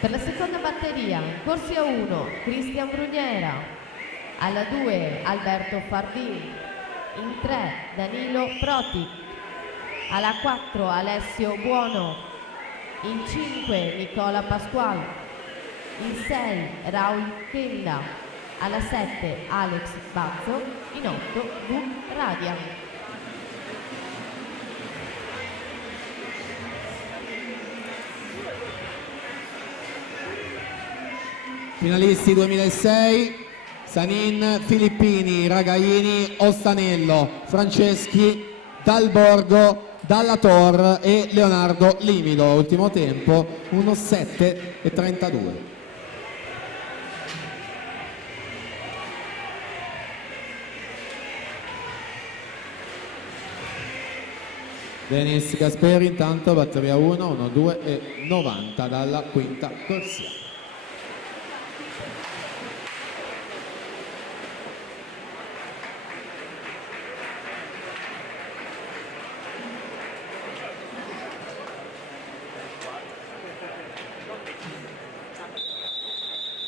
Per la seconda batteria, corsia 1, Cristian Bruniera. Alla 2, Alberto Fardin. In 3, Danilo Protic. Alla 4, Alessio Buono. In 5, Nicola Pasquale. In 6, Raul Kenda. Alla 7, Alex Bazzo. In 8, V. Radian. Finalisti 2006, Sanin, Filippini, Ragaini, Ostanello, Franceschi, Dalborgo, Dalla Tor e Leonardo Limido. Ultimo tempo 1:7:32. Denis Gasperi intanto batteria 1, 1:2:90 dalla quinta corsia.